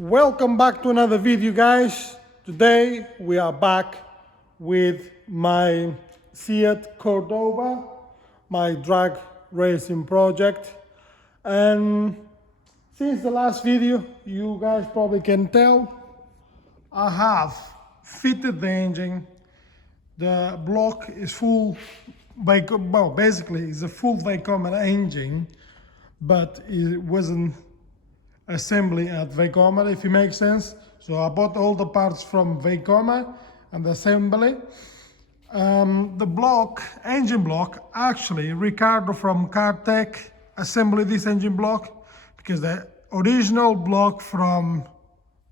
Welcome back to another video, guys. Today we are back with my SEAT Cordoba, my drag racing project. And since the last video, you guys probably can tell, I have fitted the engine. The block is full, well, basically it's a full Vekoma engine, but it wasn't assembly at Vekoma, if it makes sense. So I bought all the parts from Vekoma and the assembly. The block, engine block, actually Ricardo from CarTech assembled this engine block because the original block from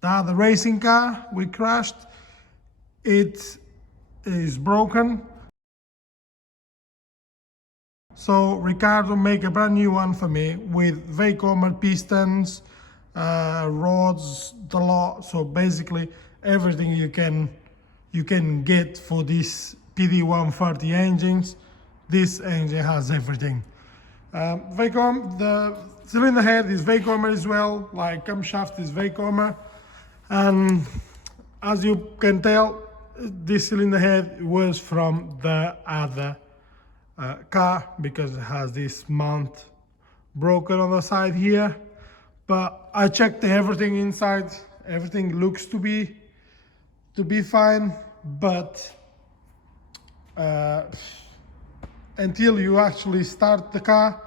the other racing car we crashed, it is broken. So Ricardo make a brand new one for me with Vekoma pistons, rods, the lot. So basically everything you can get for this PD130 engines. This engine has everything. Vekoma, the cylinder head is Vekoma as well, like camshaft is Vekoma. And as you can tell, this cylinder head was from the other car because it has this mount broken on the side here. But I checked everything inside, everything looks to be fine, but until you actually start the car,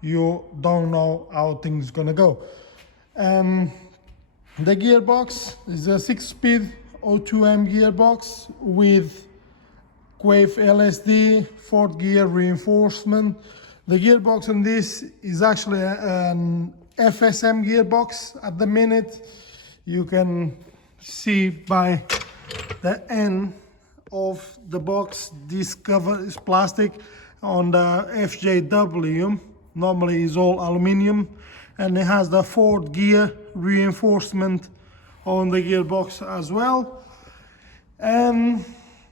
you don't know how things gonna go. The gearbox is a 6-speed 02M gearbox with Quaife LSD, 4th gear reinforcement. The gearbox on this is actually an FSM gearbox at the minute. You can see by the end of the box, this cover is plastic. On the FJW, normally is all aluminium, and it has the 4th gear reinforcement on the gearbox as well. And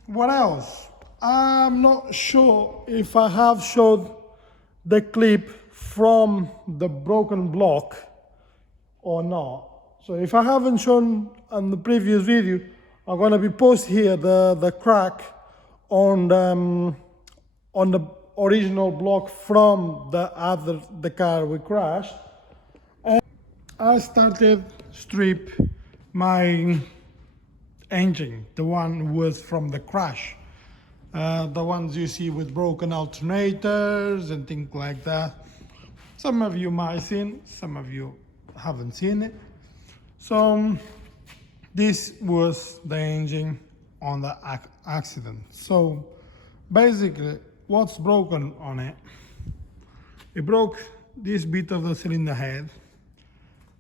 what else? I'm not sure if I have showed the clip from the broken block or not. So if I haven't shown on the previous video, I'm gonna be post here the crack on the original block from the car we crashed. And I started strip my engine, the one was from the crash. The ones you see with broken alternators and things like that. Some of you might have seen, some of you haven't seen it. So this was the engine on the accident. So basically what's broken on it, it broke this bit of the cylinder head,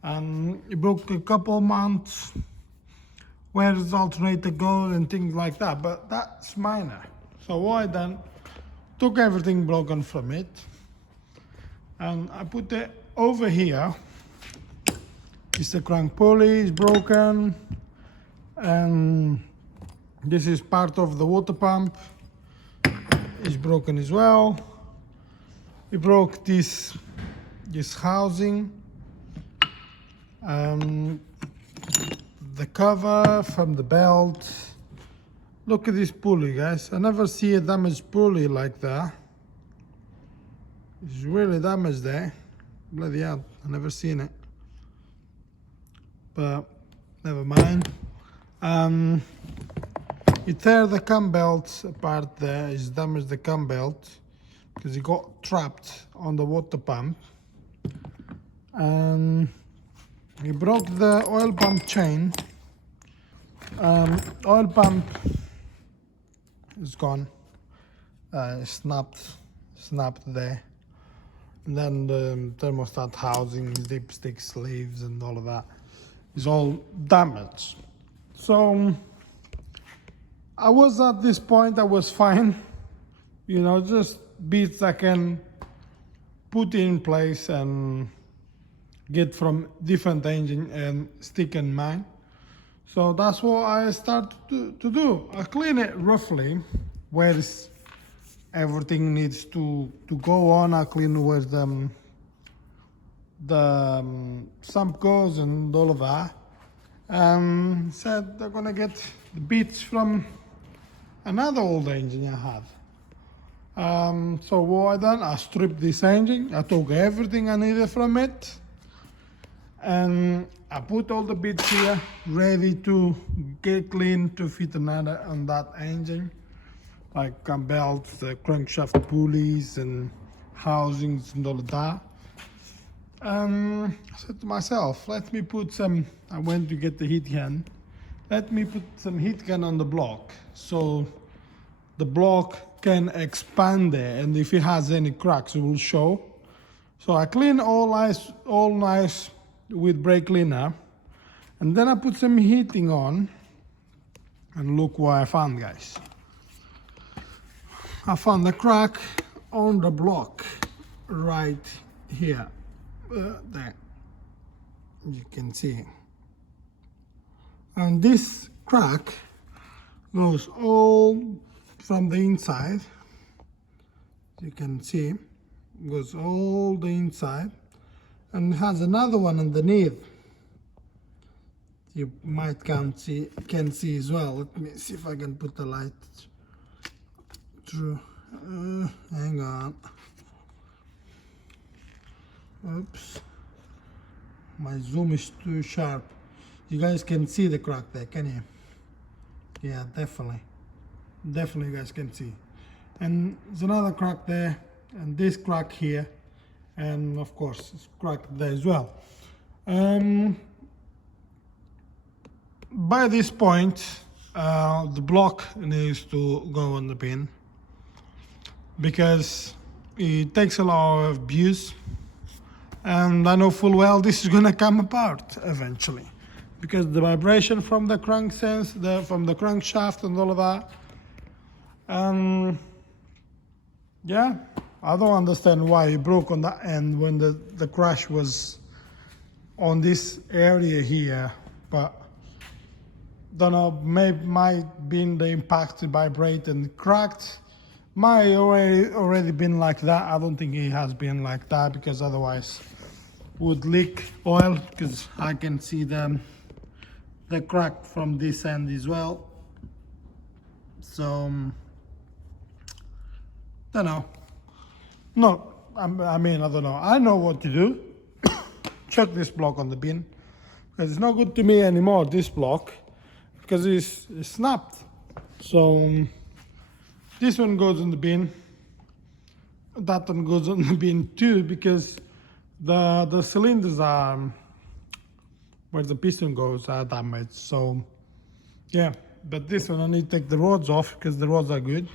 and it broke a couple mounts where the alternator goes and things like that, but that's minor. So what I done, took everything broken from it, and I put it over here. This the crank pulley is broken, and this is part of the water pump is broken as well. We broke this housing, the cover from the belt. Look at this pulley, guys. I never see a damaged pulley like that. It's really damaged there. Bloody hell, I never seen it. But never mind. You tear the cam belt apart there. It's damaged the cam belt because it got trapped on the water pump. And we broke the oil pump chain. Oil pump is gone. Snapped there. And then the thermostat housing, dipstick sleeves and all of that is all damaged. So I was at this point, I was fine. You know, just bits I can put in place and get from different engine and stick in mine. So that's what I start to do. I clean it roughly where everything needs to go on. I clean where the sump goes and all of that. and said they're gonna get the bits from another old engine I had. So what I done, I stripped this engine, I took everything I needed from it, and I put all the bits here ready to get clean to fit another on that engine, like belts, the crankshaft pulleys and housings and all of that. I said to myself, let me put some, I went to get the heat gun, let me put some heat gun on the block so the block can expand there, and if it has any cracks it will show. So I clean all nice with brake cleaner, and then I put some heating on, and look what I found, guys. I found a crack on the block right here. There you can see, and this crack goes all from the inside. You can see goes all the inside, and has another one underneath. You might can see as well. Let me see if I can put the light through. Hang on. Oops, my zoom is too sharp. You guys can see the crack there, can you? Yeah, definitely you guys can see. And there's another crack there, and this crack here, and of course it's cracked there as well. By this point the block needs to go on the bin, because it takes a lot of abuse. And I know full well this is gonna come apart eventually, because the vibration from the crankshaft, from the crankshaft and all of that. Yeah, I don't understand why it broke on that end when the crash was on this area here, but don't know, maybe might been the impact to vibrate and cracked. Might already been like that. I don't think it has been like that, because otherwise would leak oil, because I can see the crack from this end as well. So don't know. No, I mean, I don't know. I know what to do. Chuck this block on the bin, because it's not good to me anymore, this block, because it's snapped. So this one goes in the bin, that one goes in the bin too, because the cylinders are, where the piston goes, are damaged. So yeah, but this one I need to take the rods off, because the rods are good.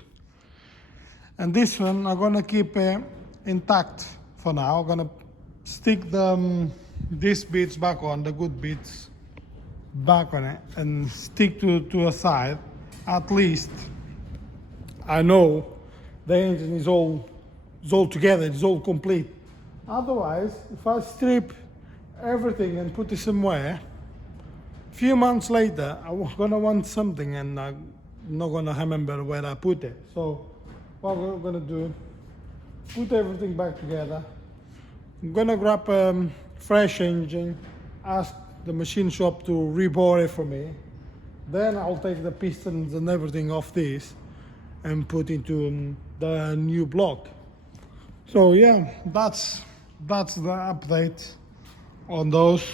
And this one I'm gonna keep intact for now. I'm gonna stick these bits back on, the good bits back on it, and stick to a side. At least I know the engine is all together, it's all complete. Otherwise, if I strip everything and put it somewhere, a few months later I'm gonna want something and I'm not gonna remember where I put it. So what we're gonna do, put everything back together. I'm gonna grab a fresh engine, ask the machine shop to rebore it for me. Then I'll take the pistons and everything off this and put into the new block. So yeah, that's the update on those.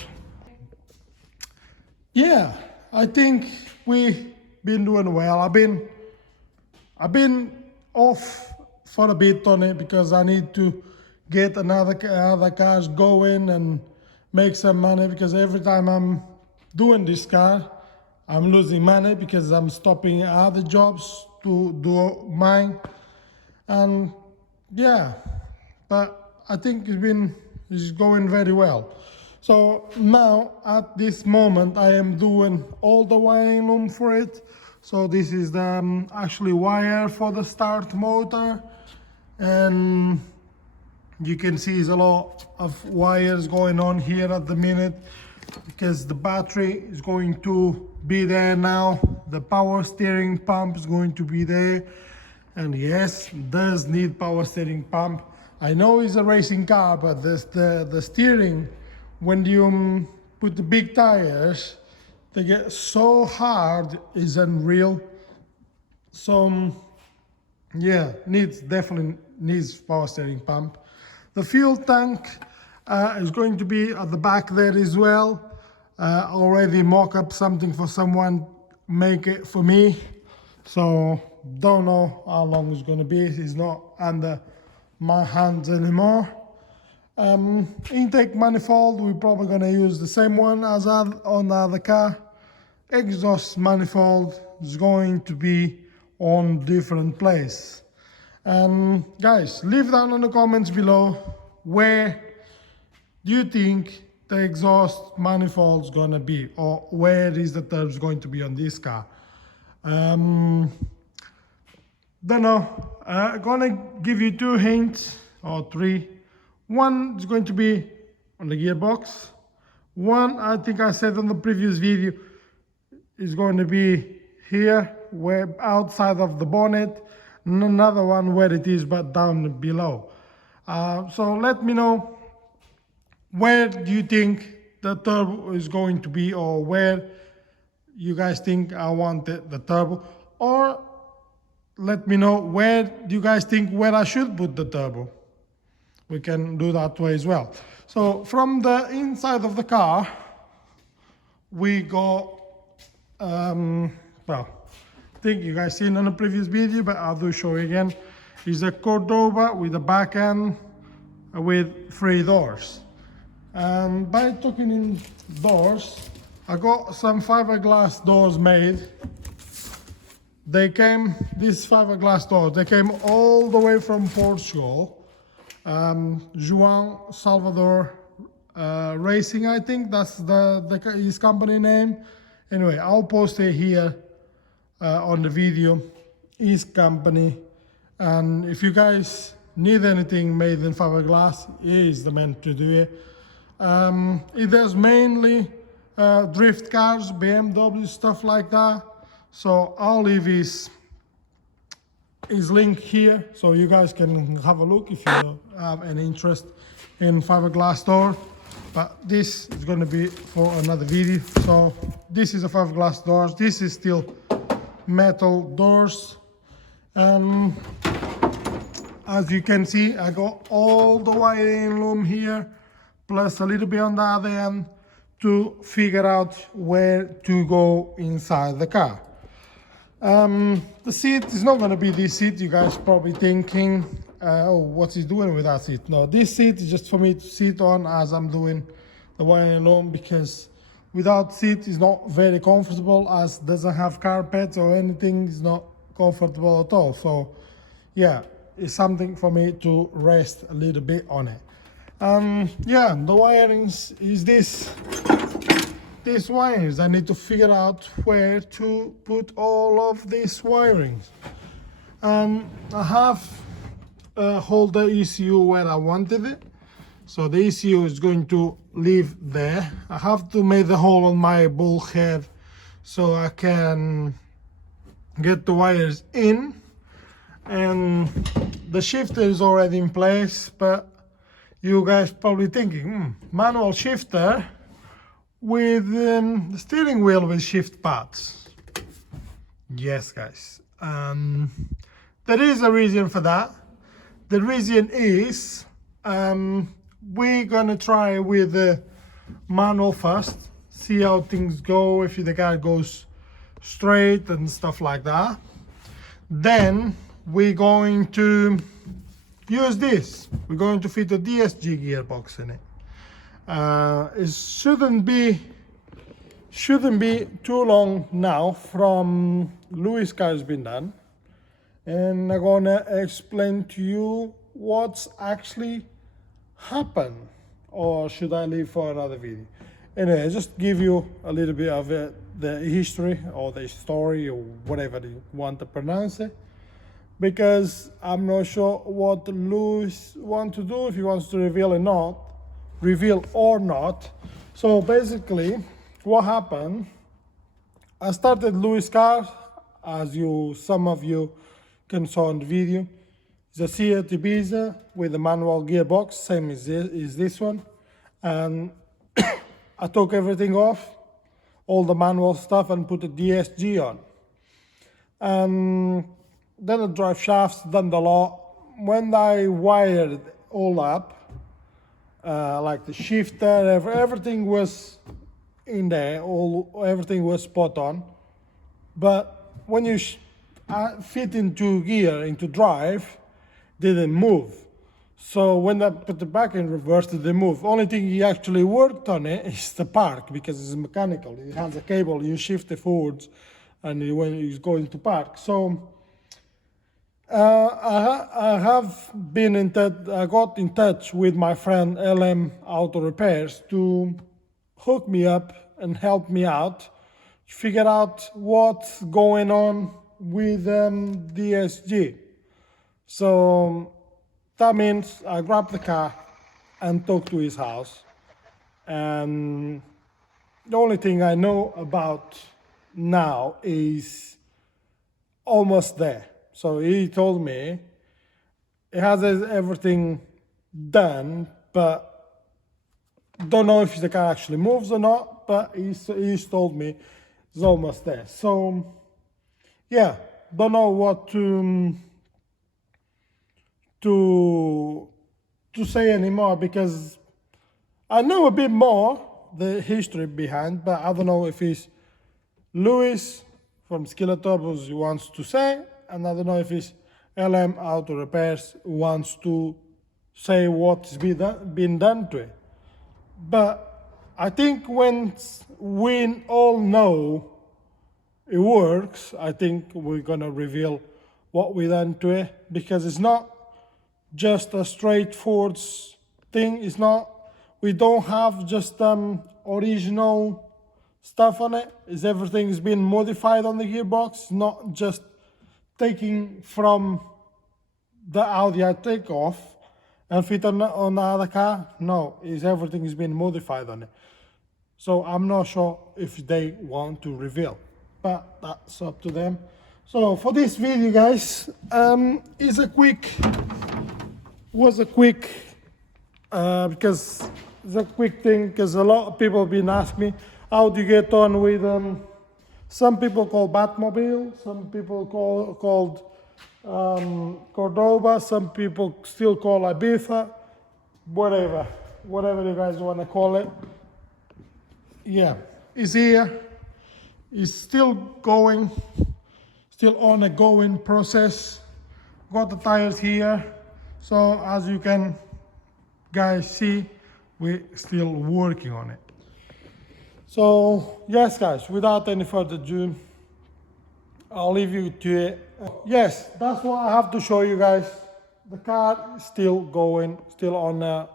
Yeah, I think we've been doing well. I've been off for a bit on it, because I need to get other cars going and make some money, because every time I'm doing this car I'm losing money, because I'm stopping other jobs to do mine. And yeah, but I think it's going very well. So now at this moment I am doing all the wiring loom for it. So this is the actually wire for the start motor, and you can see there's a lot of wires going on here at the minute, because the battery is going to be there now, the power steering pump is going to be there, and yes, it does need power steering pump. I know it's a racing car, but the steering, when you put the big tires, They get so hard, it's unreal. So yeah, definitely needs power steering pump. The fuel tank is going to be at the back there as well. Already mock up something for someone, make it for me. So don't know how long it's going to be. It's not under my hands anymore. Intake manifold, we're probably going to use the same one as on the other car. Exhaust manifold is going to be on different place. Guys, leave down in the comments below where do you think the exhaust manifold is gonna be, or where is the turbs going to be on this car. Don't know. Gonna give you 2 hints or 3. One is going to be on the gearbox. One, I think I said on the previous video, is going to be here, where outside of the bonnet. And another one where it is, but down below. So let me know, where do you think the turbo is going to be, or where you guys think I want the turbo, or let me know where do you guys think where I should put the turbo. We can do that way as well. So from the inside of the car, we go, well, I think you guys seen on the previous video, but I'll do show you again. Is a Cordoba with a back end with 3 doors. And by talking in doors, I got some fiberglass doors made. They came, these fiberglass doors, they came all the way from Portugal. João Salvador Racing, I think that's his company name. Anyway, I'll post it here on the video, his company. And if you guys need anything made in fiberglass, he is the man to do it. It does mainly drift cars, BMW, stuff like that. So I'll leave his link here, so you guys can have a look if you have any interest in fiberglass door. But this is going to be for another video. So this is a fiberglass doors. This is still metal doors. As you can see, I got all the wiring loom here, plus a little bit on the other end to figure out where to go inside the car. The seat is not going to be this seat. You guys probably thinking, oh, what's he doing with that seat? No, this seat is just for me to sit on as I'm doing the wiring loom, because without seat is not very comfortable, as doesn't have carpet or anything. It's not comfortable at all. So yeah, it's something for me to rest a little bit on it. Yeah, the wirings is these wirings. I need to figure out where to put all of these wirings. I have hold the ECU where I wanted it, so the ECU is going to live there. I have to make the hole on my bulkhead so I can get the wires in, and the shifter is already in place. But you guys probably thinking, manual shifter with the steering wheel with shift pads. Yes, guys, there is a reason for that. The reason is we're gonna try with the manual first, see how things go, if the car goes straight and stuff like that. Then we're going to use this. We're going to fit a DSG gearbox in it. It shouldn't be too long now from Louis' car has been done, and I'm gonna explain to you what's actually happened, or should I leave for another video? Anyway, just give you a little bit of the history or the story or whatever you want to pronounce it, because I'm not sure what Louis wants to do, if he wants to reveal or not. So basically what happened, I started Louis' car, as some of you can saw in the video. It's a SEAT Ibiza with a manual gearbox, same as this one. And I took everything off, all the manual stuff and put the DSG on. And then the drive shafts, done the lot. When I wired all up, like the shifter, everything was in there, everything was spot on. But when you fit into gear, into drive, didn't move. So when I put it back in reverse, it didn't move. Only thing he actually worked on it is the park, because it's mechanical. It has a cable, you shift it forwards, and when he's going to park. So I have been in touch. I got in touch with my friend LM Auto Repairs to hook me up and help me out, figure out what's going on with DSG. So that means I grabbed the car and talked to his house. And the only thing I know about now is almost there. So he told me he has everything done, but don't know if the car actually moves or not, but he's told me it's almost there. So yeah, don't know what to say anymore, because I know a bit more the history behind, but I don't know if it's Lewis from Skillet Turbos who wants to say, and I don't know if it's LM Auto Repairs who wants to say what's been done to it. But I think when we all know it works, I think we're gonna reveal what we done to it, because it's not just a straightforward thing. It's not, we don't have just original stuff on it. It's everything's been modified on the gearbox, not just taking from the Audi I take off and fit on the other car. No, everything has been modified on it. So I'm not sure if they want to reveal, but that's up to them. So for this video, guys, was a quick because it's a quick thing, because a lot of people have been asking me how do you get on with some people call Batmobile, some people called Cordoba, some people still call Ibiza, whatever you guys want to call it. Yeah, it's here. It's still going, still on a going process. Got the tires here. So as you can guys see, we're still working on it. So yes guys, without any further ado, I'll leave you to it. Yes, that's what I have to show you guys. The car is still going, still on a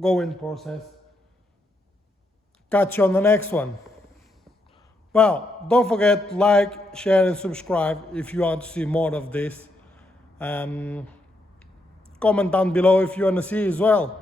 going process. Catch you on the next one. Well, don't forget, like, share and subscribe if you want to see more of this. Comment down below if you want to see as well.